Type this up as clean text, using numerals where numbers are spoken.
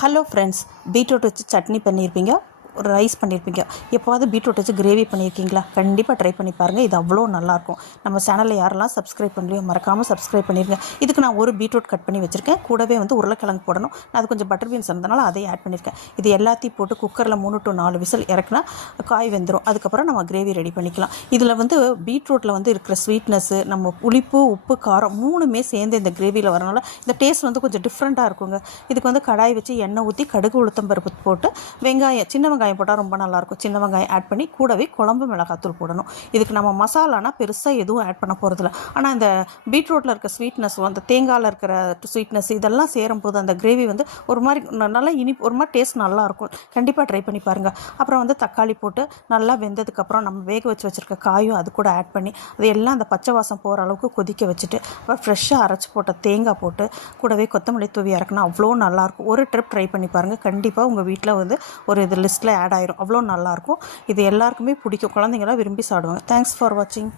Hello friends, beetroot வச்சு சட்னி பண்ணியிருப்பீங்க, ஒரு ரைஸ் பண்ணியிருப்பீங்க. எப்போவாது பீட்ரூட் வச்சு கிரேவி பண்ணியிருக்கீங்களா? கண்டிப்பாக ட்ரை பண்ணி பாருங்கள். இது அவ்வளோ நல்லாயிருக்கும். நம்ம சேனலில் யாரெல்லாம் சப்ஸ்கிரைப் பண்ணலையோ மறக்காமல் சப்ஸ்கிரைப் பண்ணிடுங்க. இதுக்கு நான் ஒரு பீட்ரூட் கட் பண்ணி வச்சுருக்கேன். கூடவே உருளைக்கிழங்கு போடணும். நான் அது கொஞ்சம் பட்டர் பீன்ஸ் இருந்தனால அதையும் ஆட் பண்ணியிருக்கேன். இது எல்லாத்தையும் போட்டு குக்கரில் 3 to 4 விசில் இறக்குனா காய் வெந்துடும். அதுக்கப்புறம் நம்ம கிரேவி ரெடி பண்ணிக்கலாம். இதில் பீட்ரூட்டில் இருக்கிற ஸ்வீட்னஸ்ஸு, நம்ம புளிப்பு, உப்பு, காரம் 3மே சேர்ந்து இந்த கிரேவியில் வரனால இந்த டேஸ்ட் கொஞ்சம் டிஃப்ரெண்ட்டாக இருக்குங்க. இதுக்கு கடாய் வச்சு எண்ணெய் ஊற்றி கடுகு, உளுத்தம் பருப்பு போட்டு சின்ன வெங்காயம் போட்டால் ரொம்ப நல்லாயிருக்கும். சின்ன வெங்காயம் ஆட் பண்ணி கூடவே குழம்பு மிளகாத்தூள் போடணும். இதுக்கு நம்ம மசாலானா பெருசாக எதுவும் ஆட் பண்ண போகிறதில்ல. ஆனால் இந்த பீட்ரூட்டில் இருக்க ஸ்வீட்னஸ், அந்த தேங்காயில் இருக்கிற ஸ்வீட்னஸ் இதெல்லாம் சேரும்போது அந்த கிரேவி ஒரு மாதிரி நல்லா ஒரு மாதிரி டேஸ்ட் நல்லாயிருக்கும். கண்டிப்பாக ட்ரை பண்ணி பாருங்கள். அப்புறம் தக்காளி போட்டு நல்லா வெந்ததுக்கப்புறம் நம்ம வேக வச்சு வச்சுருக்க காயும் அது கூட ஆட் பண்ணி அது எல்லாம் அந்த பச்சை வாசம் போகிற அளவுக்கு கொதிக்க வச்சுட்டு அப்புறம் ஃப்ரெஷ்ஷாக அரைச்சி போட்ட தேங்காய் போட்டு கூடவே கொத்தமல்லி தூவி இறக்குனா அவ்வளோ நல்லாயிருக்கும். ஒரு ட்ரிப் ட்ரை பண்ணி பாருங்கள். கண்டிப்பாக உங்கள் வீட்டில் ஒரு இது லிஸ்ட்டில் ஆட் ஆயிரும். அவ்வளோ நல்லாயிருக்கும். இது எல்லாருக்குமே பிடிக்கும். குழந்தைங்களாம் விரும்பி சாப்பிடுவாங்க. தேங்க்ஸ் ஃபார் வாட்சிங்.